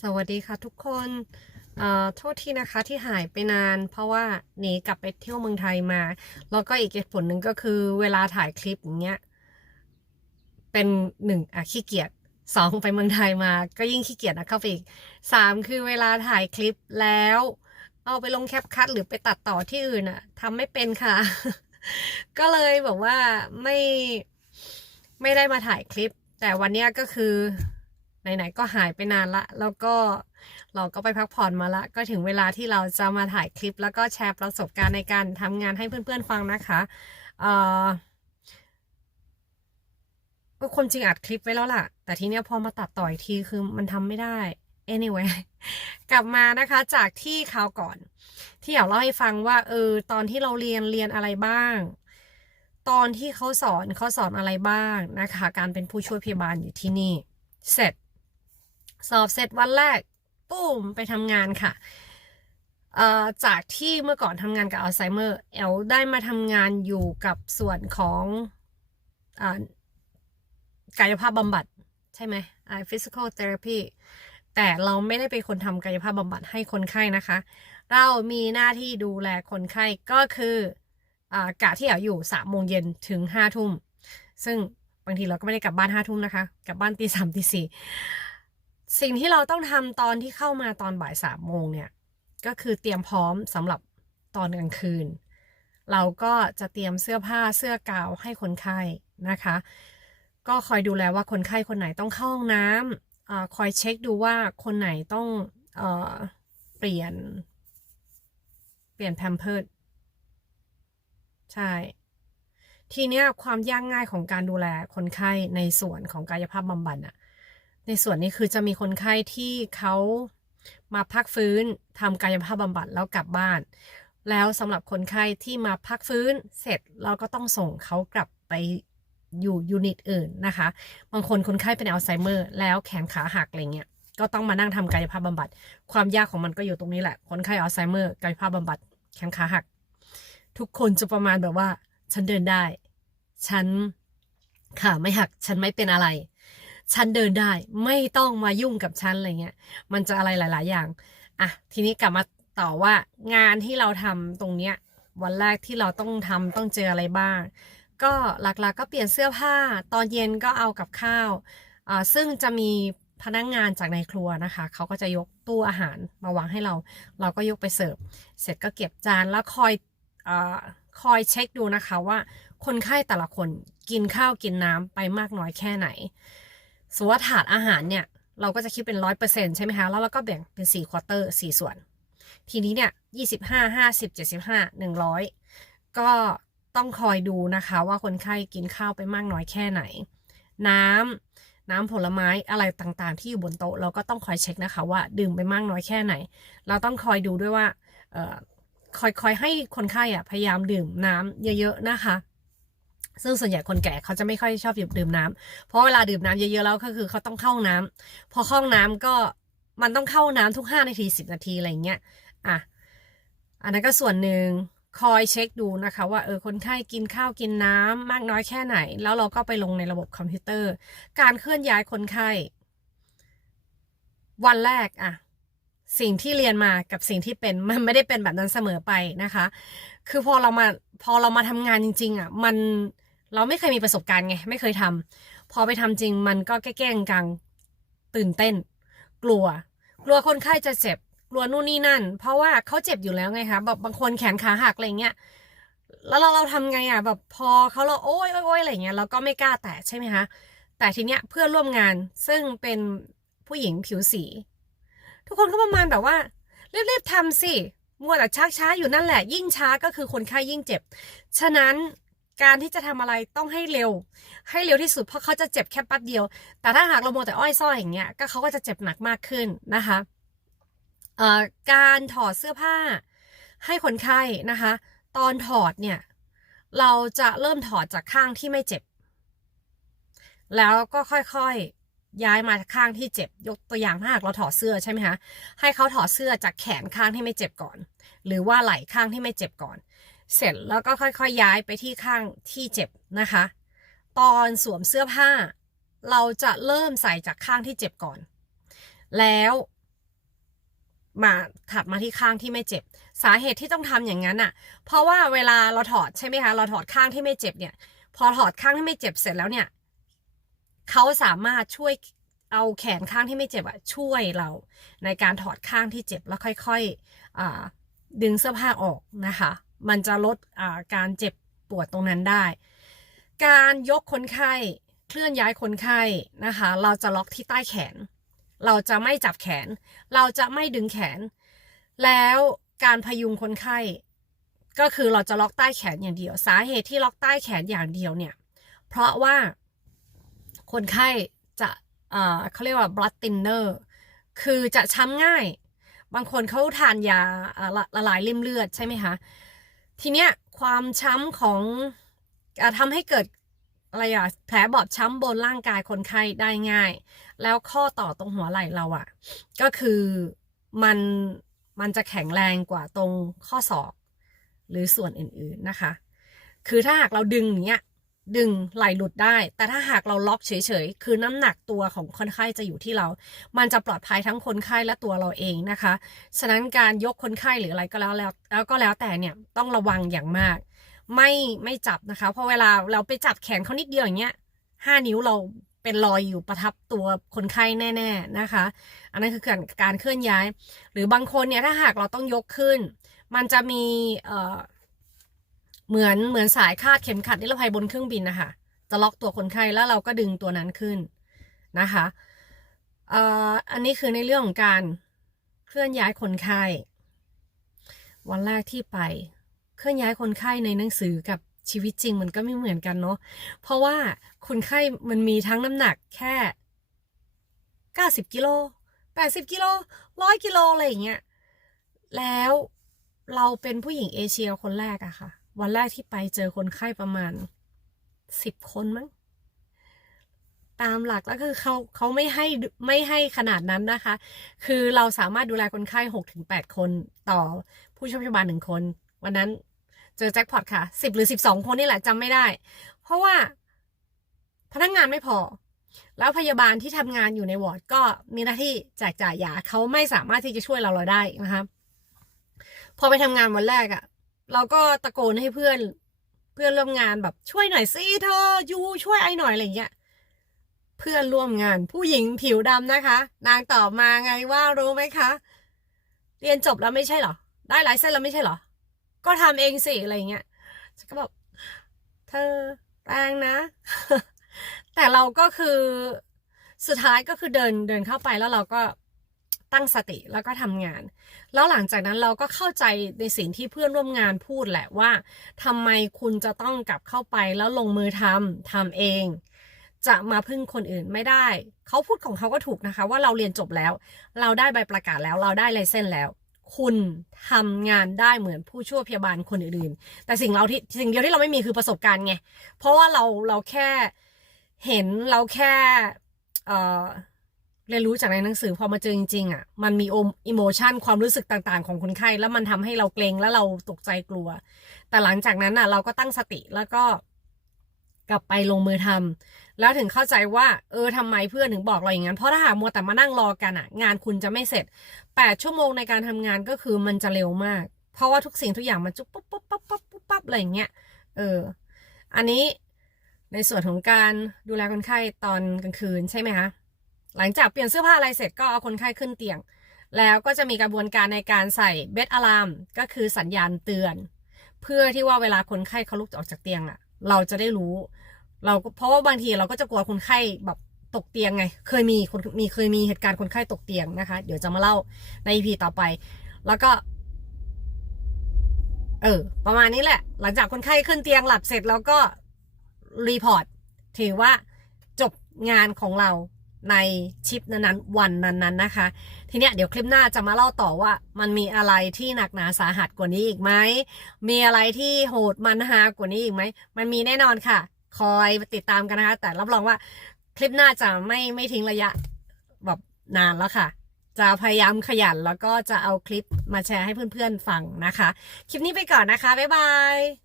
สวัสดีค่ะทุกคนโทษทีนะคะที่หายไปนาน เพราะว่าหนีกลับไปเที่ยวเมืองไทยมา แล้วก็อีกเหตุผลหนึ่งก็คือเวลาถ่ายคลิปอย่างเงี้ย เป็นหนึ่งอะขี้เกียจสองไปเมืองไทยมา ก็ยิ่งขี้เกียจนะเข้าไปอีกสามคือเวลาถ่ายคลิปแล้ว เอาไปลงแคปคัทหรือไปตัดต่อที่อื่นอะทำไม่เป็นค่ะ ก็เลยแบบว่าไม่ไม่ได้มาถ่ายคลิป แต่วันเนี้ยก็คือ ไหนๆก็หายไปนานละ แล้วก็เราก็ไปพักผ่อนมาละ ก็ถึงเวลาที่เราจะมาถ่ายคลิป แล้วก็แชร์ประสบการณ์ในการทำงานให้เพื่อนๆฟังนะคะเอ่อก็ความจริงอัดคลิปไว้แล้วล่ะ แต่ทีเนี้ยพอมาตัดต่ออีกทีคือมันทำไม่ได้ anyway กลับมานะคะจากที่คราวก่อน ที่อยากเล่าให้ฟังว่าเออตอนที่เราเรียนเรียนอะไรบ้าง ตอนที่เขาสอนเขาสอนอะไรบ้างนะคะ การเป็นผู้ช่วยพยาบาลอยู่ที่นี่ เสร็จ สอบเสร็จวันแรกปุ้มไปทำงานค่ะจากที่เมื่อก่อนทำงานกับอัลไซเมอร์แอลได้มาทำงานอยู่กับส่วนของอกายภาพบำบัดใช่ไหมอ่า physical therapy แต่เราไม่ได้เป็นคนทำกายภาพบำบัดให้คนไข้นะคะ เรามีหน้าที่ดูแลคนไข้ก็คืออกะที่แอลอยู่สามโมงเย็นถึงห้าทุ่ม ซึ่งบางทีเราก็ไม่ได้กลับบ้านห้าทุ่มนะคะ กลับบ้านตีสามตีสี่ สิ่งที่เราต้องทำตอนที่เข้ามาตอนบ่ายสามโมงเนี่ย ก็คือเตรียมพร้อมสำหรับตอนกลางคืน เราก็จะเตรียมเสื้อผ้าเสื้อกาวให้คนไข้นะคะ ก็คอยดูแลว่าคนไข้คนไหนต้องเข้าห้องน้ำอคอยเช็คดูว่าคนไหนต้องเออเปลี่ยน เปลี่ยนแพมเพิร์ดใช่ ทีเนี้ยความยากง่ายของการดูแลคนไข้ในส่วนของกายภาพบำบัดอะ ในส่วนนี้คือจะมีคนไข้ที่เขามาพักฟื้นทำกายภาพบำบัดแล้วกลับบ้าน แล้วสำหรับคนไข้ที่มาพักฟื้นเสร็จเราก็ต้องส่งเขากลับไปอยู่ยูนิตอื่นนะคะ บางคนคนไข้เป็นอัลไซเมอร์แล้วแขนขาหักอะไรเงี้ยก็ต้องมานั่งทำกายภาพบำบัด ความยากของมันก็อยู่ตรงนี้แหละ คนไข้อัลไซเมอร์กายภาพบำบัดแขนขาหัก ทุกคนจะประมาณแบบว่า ฉันเดินได้ ฉันขาไม่หัก ฉันไม่เป็นอะไร ฉันเดินได้ไม่ต้องมายุ่งกับฉันอะไรเงี้ยมันจะอะไรหลาย ๆ อย่างอะทีนี้กลับมาต่อว่างานที่เราทำตรงเนี้ยวันแรกที่เราต้องทำต้องเจออะไรบ้าง ก็หลักๆก็เปลี่ยนเสื้อผ้า ตอนเย็นก็เอากับข้าวอ่าซึ่งจะมีพนักงงานจากในครัวนะคะ เขาก็จะยกตู้อาหารมาวางให้เรา เราก็ยกไปเสิร์ฟ เสร็จก็เก็บจานแล้วคอยอาคอยเช็คดูนะคะว่าคนไข้แต่ละคนกินข้าวกินน้ำไปมากน้อยแค่ไหน สมมติว่าถาดอาหารเนี่ยเราก็จะคิดเป็นร้อยเปอร์เซ็นใช่ไหมคะ แล้วเราก็แบ่งเป็นสี่ควอเตอร์สี่ส่วน ทีนี้เนี่ยยี่สิบห้าห้าสิบเจ็ดสิบห้าหนึ่งร้อยก็ต้องคอยดูนะคะว่าคนไข้กินข้าวไปมากน้อยแค่ไหน น้ำน้ำผลไม้อะไรต่างๆ ที่อยู่บนโต๊ะเราก็ต้องคอยเช็คนะคะว่าดื่มไปมากน้อยแค่ไหน เราต้องคอยดูด้วยว่าคอยคอยให้คนไข้อะพยายามดื่มน้ำเยอะๆนะคะ ซึ่งส่วนใหญ่คนแก่เขาจะไม่ค่อยชอบดื่มน้ำเพราะเวลาดื่มน้ำเยอะๆแล้วก็คือเขาต้องเข้าห้องน้ำพอเข้าห้องน้ำก็มันต้องเข้าห้องน้ำทุกห้านาทีสิบนาทีอะไรเงี้ยอะอันนั้นก็ส่วนหนึ่งคอยเช็คดูนะคะ ว่าเออคนไข้กินข้าวกินน้ำมากน้อยแค่ไหน แล้วเราก็ไปลงในระบบคอมพิวเตอร์ การเคลื่อนย้ายคนไข้ วันแรกอะสิ่งที่เรียนมากับสิ่งที่เป็นมันไม่ได้เป็นแบบนั้นเสมอไปนะคะ คือพอเรามาพอเรามาทำงานจริง ๆอะมัน เราไม่เคยมีประสบการณ์ไง ไม่เคยทำพอไปทำจริงมันก็แก้ๆกังตื่นเต้น กลัว กลัวคนไข้จะเจ็บ กลัวนู่นนี่นั่น เพราะว่าเขาเจ็บอยู่แล้วไงคะแบบบางคนแขนขาหักอะไรเงี้ยแล้วเราเราทำไงอะแบบพอเขาเราโอ๊ยโอ๊ยโอ๊ยอะไรเงี้ยเราก็ไม่กล้าแตะใช่ไหมคะแต่ทีเนี้ยเพื่อนร่วมงานซึ่งเป็นผู้หญิงผิวสี ทุกคนก็ประมาณแบบว่ารีบๆทำสิมัวแต่ชักช้าอยู่นั่นแหละ ยิ่งช้าก็คือคนไข้ยิ่งเจ็บ ฉะนั้น การที่จะทำอะไรต้องให้เร็ว ให้เร็วที่สุดเพราะเขาจะเจ็บแค่แป๊บเดียว แต่ถ้าหากเราโมแต่อ้อยส้อยอย่างเงี้ยก็เขาก็จะเจ็บหนักมากขึ้นนะคะเอ่อการถอดเสื้อผ้าให้คนไข้นะคะ ตอนถอดเนี่ยเราจะเริ่มถอดจากข้างที่ไม่เจ็บ แล้วก็ค่อยๆย้ายมาข้างที่เจ็บ ยกตัวอย่างถ้าหากเราถอดเสื้อใช่ไหมคะให้เขาถอดเสื้อจากแขนข้างที่ไม่เจ็บก่อน หรือว่าไหล่ข้างที่ไม่เจ็บก่อน เสร็จแล้วก็ค่อยๆย้ายไปที่ข้างที่เจ็บนะคะ ตอนสวมเสื้อผ้า เราจะเริ่มใส่จากข้างที่เจ็บก่อน แล้วมาถัดมาที่ข้างที่ไม่เจ็บ สาเหตุที่ต้องทำอย่างนั้นอะ เพราะว่าเวลาเราถอดใช่ไหมคะ เราถอดข้างที่ไม่เจ็บเนี่ย พอถอดข้างที่ไม่เจ็บเสร็จแล้วเนี่ยเขาสามารถช่วยเอาแขนข้างที่ไม่เจ็บอะช่วยเราในการถอดข้างที่เจ็บแล้วค่อยๆดึงเสื้อผ้าออกนะคะ มันจะลดการเจ็บปวดตรงนั้นได้ การยกคนไข้เคลื่อนย้ายคนไข้นะคะ เราจะล็อกที่ใต้แขน เราจะไม่จับแขน เราจะไม่ดึงแขน แล้วการพยุงคนไข้ ก็คือเราจะล็อกใต้แขนอย่างเดียว สาเหตุที่ล็อกใต้แขนอย่างเดียวเนี่ยเพราะว่าคนไข้จะเขาเรียกว่า blood thinner คือจะช้ำง่าย บางคนเขาทานยาละละลายริ่มเลือดใช่ไหมคะ ทีเนี้ยความช้ำของอทำให้เกิดอะไรอะแผลบอบช้ำบนร่างกายคนไข้ได้ง่าย แล้วข้อต่อตรงหัวไหล่เราอะก็คือมันมันจะแข็งแรงกว่าตรงข้อศอกหรือส่วนอื่นๆนะคะ คือถ้าหากเราดึงอย่างเนี้ย ดึงไหลหลุดได้ แต่ถ้าหากเราล็อกเฉยๆ คือน้ำหนักตัวของคนไข้จะอยู่ที่เรา มันจะปลอดภัยทั้งคนไข้และตัวเราเองนะคะ ฉะนั้นการยกคนไข้หรืออะไรก็แล้วแล้วแล้วก็แล้วแต่เนี่ยต้องระวังอย่างมาก ไม่ไม่จับนะคะ เพราะเวลาเราไปจับแขนเขานิดเดียวอย่างเงี้ยห้านิ้วเราเป็นรอยอยู่ประทับตัวคนไข้แน่ ๆนะคะ อันนั้นคือการการเคลื่อนย้าย หรือบางคนเนี่ยถ้าหากเราต้องยกขึ้น มันจะมีเอ่อ เหมือนเหมือนสายคาดเข็มขัดนิรภัยบนเครื่องบินนะคะจะล็อกตัวคนไข้แล้วเราก็ดึงตัวนั้นขึ้นนะคะเอ่ออันนี้คือในเรื่องของการเคลื่อนย้ายคนไข้ วันแรกที่ไป เคลื่อนย้ายคนไข้ในหนังสือกับชีวิตจริงมันก็ไม่เหมือนกันเนาะเพราะว่าคนไข้มันมีทั้งน้ำหนักแค่ 90กิโล80กิโล100กิโลอะไรอย่างเงี้ยแล้วเราเป็นผู้หญิงเอเชียคนแรกอะค่ะ วันแรกที่ไปเจอคนไข้ประมาณสิบคนมั้งตามหลักแล้วคือเขาเขาไม่ให้ไม่ให้ขนาดนั้นนะคะ คือเราสามารถดูแลคนไข้หกถึงแปดคนต่อผู้ช่วยพยาบาลหนึ่งคน วันนั้นเจอแจ็คพอตค่ะสิบหรือสิบสองคนนี่แหละจำไม่ได้ เพราะว่าพนักงานไม่พอ แล้วพยาบาลที่ทำงานอยู่ในวอร์ดก็มีหน้าที่แจกจ่ายยาเขาไม่สามารถที่จะช่วยเราเราได้นะคะพอไปทำงานวันแรกอะ่ะ เราก็ตะโกนให้เพื่อนเพื่อนร่วมงานแบบช่วยหน่อยสิเธอยูช่วยไอ้หน่อยอะไรอย่างเงี้ยเพื่อนร่วมงานผู้หญิงผิวดำนะคะ นางตอบมาไงว่ารู้ไหมคะ เรียนจบแล้วไม่ใช่เหรอ ได้ไลเซนส์แล้วไม่ใช่เหรอ ก็ทำเองสิอะไรอย่างเงี้ยฉันก็แบบเธอแรงนะ แต่เราก็คือสุดท้ายก็คือเดินเดินเข้าไปแล้วเราก็ ตั้งสติแล้วก็ทำงาน แล้วหลังจากนั้นเราก็เข้าใจในสิ่งที่เพื่อนร่วมงานพูดแหละว่าทำไมคุณจะต้องกลับเข้าไปแล้วลงมือทำทำเอง จะมาพึ่งคนอื่นไม่ได้ เขาพูดของเขาก็ถูกนะคะ ว่าเราเรียนจบแล้ว เราได้ใบประกาศแล้วเราได้ไลเซนส์แล้ว คุณทำงานได้เหมือนผู้ช่วยพยาบาลคนอื่นๆ แต่สิ่งเราที่สิ่งเดียวที่เราไม่มีคือประสบการณ์ไงเพราะว่าเราเราแค่เห็นเราแค่เอ่อ เรียนรู้จากในหนังสือพอมาเจอจริงๆอะ มันมีอมอิโมชันความรู้สึกต่างๆ ของคนไข้แล้วมันทำให้เราเกรงแล้วเราตกใจกลัว แต่หลังจากนั้นอะ เราก็ตั้งสติแล้วก็กลับไปลงมือทำแล้วถึงเข้าใจว่า เออทำไมเพื่อนถึงบอกเราอย่างนั้น เพราะถ้าหากมัวแต่มานั่งรอกันอะ งานคุณจะไม่เสร็จแปดชั่วโมงในการทำงานก็คือมันจะเร็วมาก เพราะว่าทุกสิ่งทุกอย่างมันจุ๊บปุ๊บปุ๊บปุ๊บปุ๊บปุ๊บปุ๊บอะไรอย่างเงี้ยเออ อันนี้ในส่วนของการดูแลคนไข้ตอนกลางคืนใช่ไหมคะ หลังจากเปลี่ยนเสื้อผ้าอะไรเสร็จก็เอาคนไข้ขึ้นเตียง แล้วก็จะมีกระบวนการในการใส่เบดอะลามก็คือสัญญาณเตือน เพื่อที่ว่าเวลาคนไข้เขาลุกออกจากเตียงอะเราจะได้รู้ เราก็เพราะว่าบางทีเราก็จะกลัวคนไข้แบบตกเตียงไง เคยมีคนมีเคยมีเหตุการณ์คนไข้ตกเตียงนะคะ เดี๋ยวจะมาเล่าใน EP ต่อไป แล้วก็ เออ ประมาณนี้แหละ หลังจากคนไข้ขึ้นเตียงหลับเสร็จแล้วก็รีพอร์ตถือว่าจบงานของเรา ในชิปนั้นๆวันนั้นๆนะคะ ทีเนี้ยเดี๋ยวคลิปหน้าจะมาเล่าต่อว่า มันมีอะไรที่หนักหนาสาหัสกว่านี้อีกไหมมีอะไรที่โหดมันฮากว่านี้อีกไหมมันมีแน่นอนค่ะ คอยติดตามกันนะคะ แต่รับรองว่าคลิปหน้าจะไม่ไม่ทิ้งระยะแบบนานแล้วค่ะ จะพยายามขยันแล้วก็จะเอาคลิปมาแชร์ให้เพื่อนๆฟังนะคะ คลิปนี้ไปก่อนนะคะบ๊ายบาย